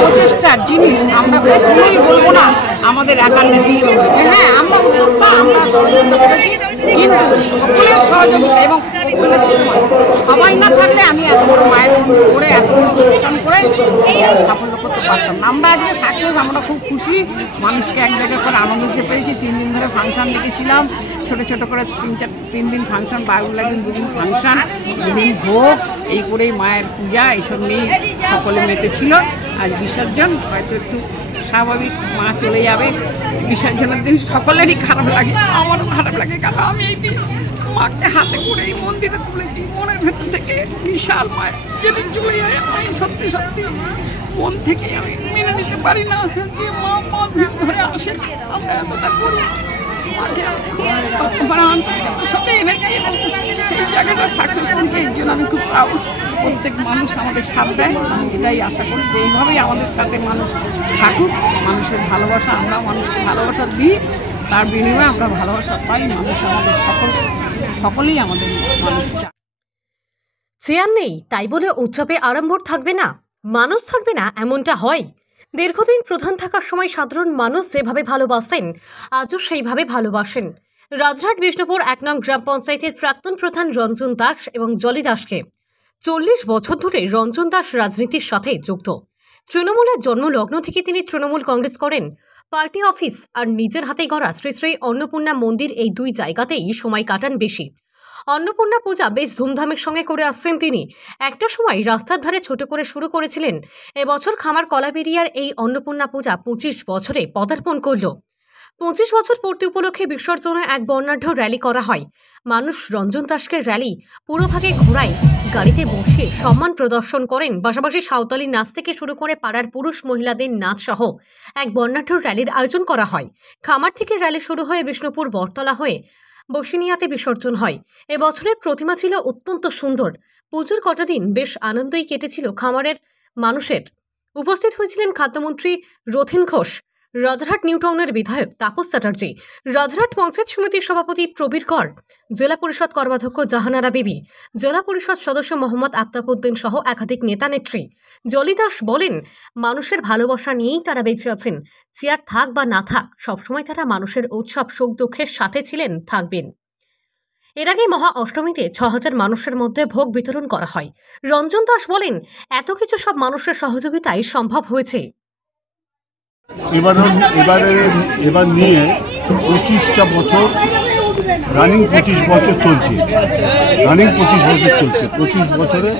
প্রচেষ্টার জিনিস আমরা কখনোই বলবো না আমাদের একার নেতৃত্ব হয়েছে। হ্যাঁ, আমরা উদ্যোক্তা, আমরা সহযোগিতা করেছি, কিন্তু সকলের সহযোগিতা এবং সবাই না থাকলে আমি এত বড় মায়ের মন্দির করে এত বড় অনুষ্ঠান করে সাফল্য করতে পারতাম না। আমরা আজকে সাকসেস, আমরা খুব খুশি। মানুষকে এক জায়গায় করে আনন্দ দিতে পেরেছি। 3 দিন ধরে ফাংশন রেখেছিলাম, ছোট ছোট করে 3 দিন ফাংশন, বারুলা দিন 2 দিন ফাংশন, 2 দিন ভোগ, এই করেই মায়ের পূজা এইসব নিয়ে সকলে মেতেছিল। আজ বিসর্জন হয়তো একটু স্বাভাবিক, মা চলে যাবে। বিসর্জনের দিন সকলেরই খারাপ লাগে, আমারও খারাপ লাগে, কারণ আমি এই মাকে হাতে করে এই মন্দিরে তুলেছি। মনের ভেতর থেকে বিশাল মায়ের যেদিন চলে যায় আমি সত্যি সত্যি মন থেকে আমি মেনে নিতে পারি না যে মা ধরে আসে, আমরা এতটা করি। মাকে সাথে এনেছি এবং সেই জায়গাটা সাকসেস করেছি, এর জন্য আমি খুব প্রাউড। প্রত্যেক মানুষ আমাদের সাথ দেয়, আমি এটাই আশা করি যে এইভাবেই আমাদের সাথে মানুষ থাকুক। মানুষের ভালোবাসা, আমরা মানুষকে ভালোবাসা দিই, তার বিনিময়ে আমরা ভালোবাসা পাই। মানুষ আমাদের সকলেই আমাদের মানুষ চায়। চেয়ার নেই তাই বলে উৎসবে আড়ম্বর থাকবে না, মানুষ থাকবে না, এমনটা হয়? দীর্ঘদিন প্রধান থাকার সময় সাধারণ মানুষ যেভাবে ভালোবাসেন আজও সেইভাবে ভালোবাসেন। রাজরহাট বিষ্ণুপুর 1 নং গ্রাম পঞ্চায়েতের প্রাক্তন প্রধান রঞ্জন দাস এবং জলি দাসকে 40 বছর ধরে রঞ্জন দাস রাজনীতির সাথে যুক্ত। তৃণমূলের জন্মলগ্ন থেকে তিনি তৃণমূল কংগ্রেস করেন। পার্টি অফিস আর নিজের হাতে গড়া শ্রী শ্রী অন্নপূর্ণা মন্দির, এই 2 জায়গাতেই সময় কাটান বেশি। অন্নপূর্ণা পূজা বেশ ধুমধামের সঙ্গে করে আসছেন তিনি। একটা সময় রাস্তার ধারে ছোট করে শুরু করেছিলেন। এবছর খামার কলাবেরিয়ার এই অন্নপূর্ণা পূজা 25 বছরে পদার্পণ করল। 25 বছর পূর্তি উপলক্ষে বিসর্জনে এক বর্ণাঢ্য র্যালি করা হয়। মানুষ রঞ্জন দাসকে র্যালি পুরোভাগে ঘোরায় গাড়িতে বসিয়ে সম্মান প্রদর্শন করেন। পাশাপাশি সাঁওতালি নাচ থেকে শুরু করে পাড়ার পুরুষ মহিলাদের নাচ সহ এক বর্ণাঢ্য র্যালির আয়োজন করা হয়। খামার থেকে র্যালি শুরু হয়ে বিষ্ণুপুর বটতলা হয়ে বসিনিয়াতে বিসর্জন হয়। এবছরের প্রতিমা ছিল অত্যন্ত সুন্দর। পুজোর কটা দিন বেশ আনন্দই কেটেছিল খামারের মানুষের। উপস্থিত হয়েছিলেন খাদ্যমন্ত্রী রথিন ঘোষ, রাজরহাট নিউ টাউনের বিধায়ক তাপস চ্যাটার্জি, রাজরহাট পঞ্চায়েত সমিতির সভাপতি প্রবীর কর, জেলা পরিষদ কর্মাধ্যক্ষ জাহানারা বিবি, জেলা পরিষদ সদস্য মোহাম্মদ আফতাবউদ্দিন সহ একাধিক নেতা নেত্রী। জলি দাস বলেন, মানুষের ভালোবাসা নিয়েই তারা বেঁচে আছেন। চেয়ার থাক বা না থাক, সবসময় তারা মানুষের উৎসব সুখ দুঃখের সাথে ছিলেন, থাকবেন। এর আগে মহা অষ্টমীতে 6000 মানুষের মধ্যে ভোগ বিতরণ করা হয়। রঞ্জন দাস বলেন, এত কিছু সব মানুষের সহযোগিতায় সম্ভব হয়েছে। এবার নিয়ে 25টা বছর রানিং 25 বছর চলছে। 25 বছরে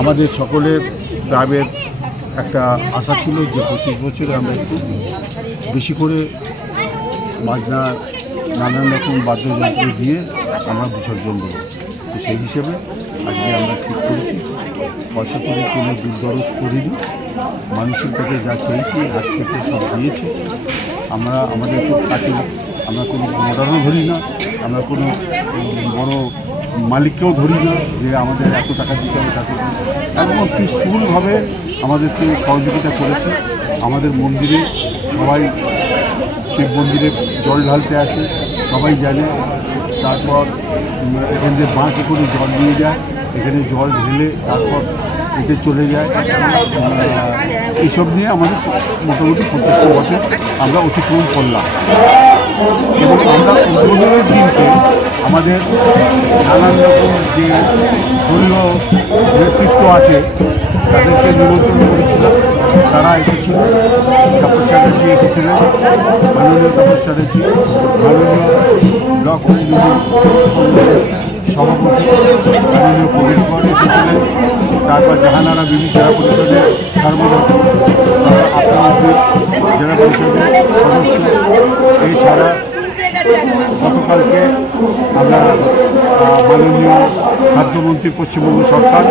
আমাদের সকলের গ্রামের একটা আশা ছিল যে 25 বছরে আমরা একটু বেশি করে বাজনা, নানান রকম বাদ্যযন্ত্র দিয়ে আমরা বিসর্জন দেবো। তো সেই হিসেবে আজকে আমরা ঠিক করেছি, পয়সা করে কোনো দুর্দরদ করিনি, মানুষের কাছে যা চেয়েছি হাত থেকে সব দিয়েছি। আমরা আমাদের খুব কাছে, আমরা কোনো মডারও ধরি না, আমরা কোনো বড় মালিককেও ধরি না যে আমাদের এত টাকা দিতে হবে তাকে। একদম পিসফুলভাবে আমাদেরকে সহযোগিতা করেছে। আমাদের মন্দিরে সবাই শিব মন্দিরে জল ঢালতে আসে, সবাই জানে। তারপর এখান থেকে বাঁকে করে জল নিয়ে যায়, এখানে জল ঢেলে তারপর এতে চলে যায়। এইসব নিয়ে আমাদের মোটামুটি 25টা বছর আমরা অতিক্রম করলাম। এবং আমরা উদ্বোধনের দিনকে আমাদের নানান রকম যে ধর্মীয় নেতৃত্ব আছে তাদেরকে নিমন্ত্রণ করেছিলাম, তারা এসেছিল। তাপস চ্যাটার্জি এসেছিলেন, মাননীয় তাপস চ্যাটার্জি, মাননীয় ব্লক কংগ্রেসের সভাপতি মাননীয় প্রবীর কর এসেছিলেন। তারপর জাহানারা বিবি জেলা পরিষদের কর্মাধ্যক্ষ, আপনাদের জেলা পরিষদের সদস্য। এছাড়া গতকালকে আমরা মাননীয় খাদ্যমন্ত্রী পশ্চিমবঙ্গ সরকার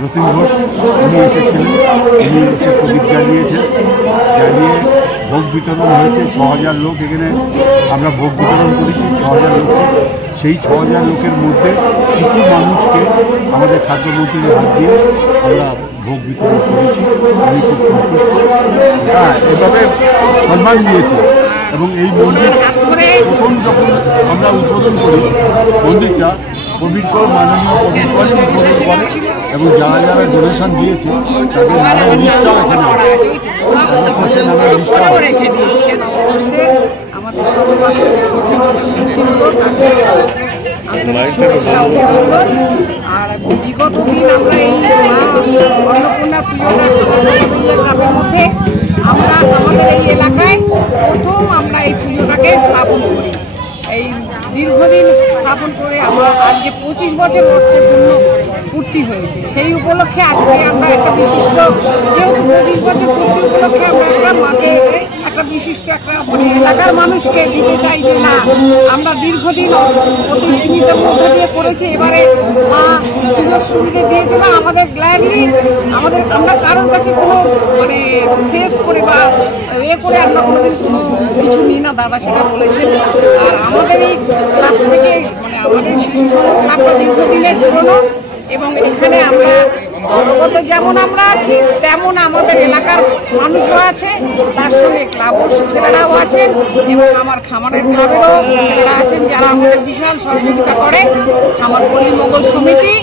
রথিন ঘোষ উনি এসেছিলেন, উনি এসে প্রদীপ জানিয়ে ভোগ বিতরণ হয়েছে। 6000 লোক এখানে আমরা ভোগ বিতরণ করেছি, 6000 লোককে। সেই 6000 লোকের মধ্যে কিছু মানুষকে আমাদের খাদ্যমন্ত্রীর হাত দিয়ে আমরা ভোগ বিতরণ করেছি। আমি খুব সন্তুষ্ট। হ্যাঁ, এভাবে সম্মান দিয়েছে। এবং এই মন্দির প্রথম যখন আমরা উদ্বোধন করি মন্দিরটা, মাননীয় প্রবীর কর উদ্বোধন করে। এবং যারা যারা ডোনেশন দিয়েছে তাদের নামের লিস্টটাও এখানে আছে। আমার পাশে নামের লিস্টটাও করেও রেখে দিয়েছি কেন অবশ্যই আমাদের শতবর্ষের 25 বছর পূর্তি হলো তাকে আন্তরিক শুভেচ্ছা অভিনন্দন। আর বিগত দিন আমরা এই মা অন্নপূর্ণা প্রিয়রা গ্রামের মধ্যে আমরা আমাদের এই এলাকায় প্রথম আমরা এই পুজোটাকে স্থাপন করি। এই দীর্ঘদিন স্থাপন করে আমরা আজকে 25 বছর পূর্তি হয়েছে। সেই উপলক্ষে আজকে আমরা একটা বিশিষ্ট, যেহেতু 25 বছর পূর্তি উপলক্ষে আমরা একটা মাকে একটা বিশিষ্ট একটা মানে এলাকার মানুষকে দিতে চাই যে না আমরা দীর্ঘদিন অতি সীমিত মধ্য দিয়ে করেছি, এবারে মা সুযোগ সুবিধা দিয়েছে না আমাদের গ্ল্যাডলি আমরা কারোর কাছে কোনো মানে ফেস করে বা করে আমরা কোনোদিন কোনো কিছু নিই না, দাদা সেটা বলেছেন। আর আমাদের এই ক্লাব থেকে মানে আমাদের শিশু সংঘ ক্লাবটা দীর্ঘদিনের পুরনো এবং এখানে আমরা দলগত যেমন আমরা আছি তেমন আমাদের এলাকার মানুষও আছে, তার সঙ্গে ক্লাবের ছেলেরাও আছেন এবং আমার খামারের ক্লাবেরও ছেলেরা আছেন যারা আমাদের বিশাল সহযোগিতা করে। খামার পরিমঙ্গল সমিতি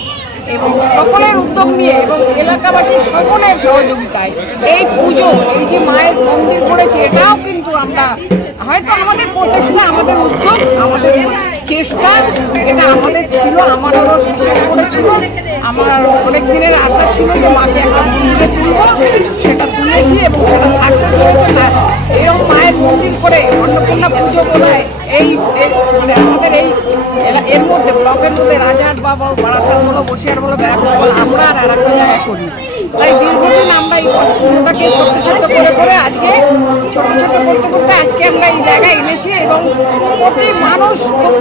এবং সকলের উদ্যোগ নিয়ে এবং এলাকাবাসীর সকলের সহযোগিতায় এই পুজো, এই যে মায়ের মন্দির করেছে এটাও কিন্তু আমরা হয়তো আমাদের প্রচেষ্টা, আমাদের উদ্যোগ, আমাদের চেষ্টা, এটা আমাদের ছিল, আমারও বিশেষ করে ছিল। আমার অনেক দিনের আশা ছিল যে মাকে একটা মন্দিরে তুলব, সেটা তুলেছি এবং সেটা সাকসেস হয়েছে। না এরকম মায়ের মন্দির করে অন্নপূর্ণা পুজো বোধহয় এই মানে আমাদের এই এর মধ্যে ব্লকের মধ্যে রাজারহাট বা বারাসাত বলো, বসিরহাট বলো, ব্যারাকপুর বলো, আমরা আর একটা জায়গায় করি। তাই দীর্ঘদিন আমরা এই পুজোটাকে ছোট্ট ছোট্ট করে আজকে ছোট ছোট করতে করতে আজকে আমরা এই জায়গায় এনেছি এবং প্রতি মানুষ খুব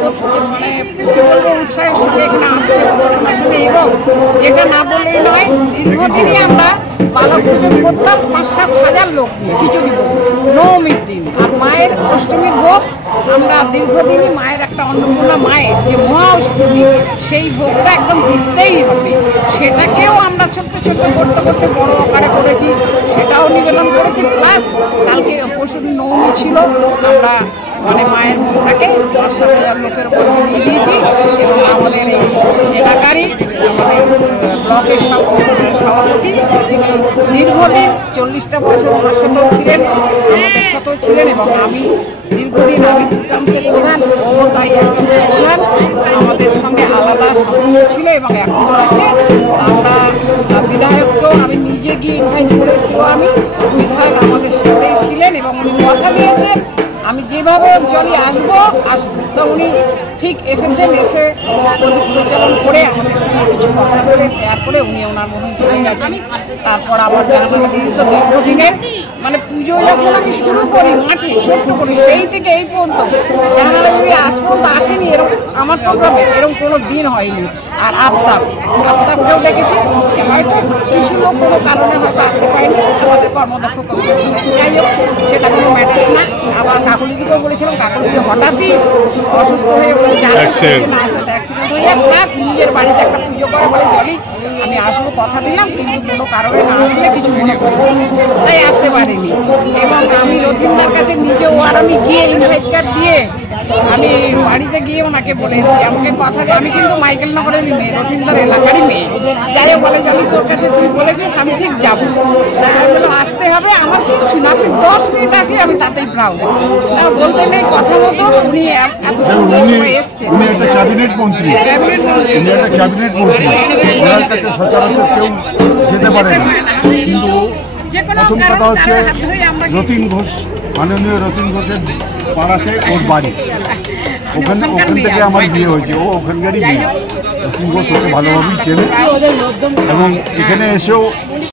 মানে কী বলবো উৎসাহের সঙ্গে এখানে আসছে প্রথমার সঙ্গে। এবং যেটা না বললেই নয়, দীর্ঘদিনই আমরা পালক পূজন করতাম 5-7 হাজার লোক নিয়ে খিচুড়ি ভোগ নবমীর দিন। আর মায়ের অষ্টমীর ভোগ আমরা দীর্ঘদিনই মায়ের একটা অন্নপূর্ণা মায়ের যে মহা অষ্টমী সেই ভোগটা একদম দিতেই হবে, সেটাকেও আমরা ছোট্ট ছোট্ট করতে করতে বড় আকারে করেছি, সেটাও নিবেদন করেছি। প্লাস কালকে পরশুদিন নবমী ছিল, আমরা মানে মায়ের ভোগটাকে 5-7 হাজার লোকের উপর দিয়ে দিয়েছি এবং আমাদের এই এলাকারই আমাদের ব্লকের সভাপতি যিনি দীর্ঘদিন 40টা বছর ওনার সাথেও ছিলেন, আমাদের সাথেও ছিলেন এবং আমি দীর্ঘদিন আমি দুটাংশের প্রধান, ও তাই একাংশের প্রধান, আমাদের সঙ্গে আলাদা সম্পর্ক ছিল এবং এখনও আছে। আমরা বিধায়ককেও আমি নিজে গিয়ে ইনভাইট করেছিল, আমি বিধায়ক আমাদের সাথেই ছিলেন এবং উনি কথা দিয়েছেন আমি যেভাবে জলই আসবো তো উনি ঠিক এসেছেন, এসে প্রদীপ প্রজ্বলন করে আমাদের সঙ্গে কিছু কথা বলে শেয়ার করে উনি ওনার মতন চলে গেছেন। তারপর আবার জানালা দিয়ে তো দীর্ঘদিনের মানে পুজো যখন আমি শুরু করি মাঠে ছোট্ট করি সেই থেকে এই পর্যন্ত জানালা দিয়ে আজ পর্যন্ত আসেনি এরকম আমার প্রোগ্রামে এরকম কোনো দিন হয়নি। আর আফতাবকেও ডেকেছি, হয়তো কিছু লোক কোনো কারণে হয়তো আসতে পারেনি, আমাদের কর্মদক্ষ কমিটি, যাই হোক সেটা কোনো ম্যাটার না। আবার কাকুলিদিকেও বলেছিলাম, কাকুলিদি হঠাৎই অসুস্থ হয়ে অ্যাক্সিডেন্ট হয়ে যায়, প্লাস নিজের বাড়িতে একটা পুজো করে বলে জলি আমি আসবো কথা দিলাম, কিন্তু কোনো কারণে না আসলে কিছু মনে করেছি তাই আসতে পারিনি। এবং আমি রথিনদার কাছে নিজেও আর আমি গিয়ে ইনভাইট কার্ড দিয়ে আমি বাড়িতে গিয়ে ওনাকে বলেছি আমাকে কথা দিয়ে, আমি কিন্তু মাইকেল নগরের মেয়ে, রথিনদার এলাকারই মেয়ে, যাই হোক বলে জলি তোর কাছে তুই বলেছিস আমি ঠিক যাবো, তাই বলে আসতে হবে, আমার কিচ্ছু না, আপনি 10 মিনিট আসি আমি তাতেই প্রাউড। বলতে নেই কথা মতো উনি এত সুন্দর সময় এসছে। উনি একটা ক্যাবিনেট মন্ত্রী, উনি একটা ক্যাবিনেট মন্ত্রী, ওনার কাছে সচরাচর কেউ যেতে পারে না। কিন্তু প্রথম কথা হচ্ছে রতিন ঘোষ, মাননীয় রতিন ঘোষের পাড়াতে ওর বাড়ি, ওখান থেকে আমার বিয়ে হয়েছে, ও ওখানকারই বিয়ে। রতিন ঘোষ ওকে ভালোভাবেই চেনে এবং এখানে এসেও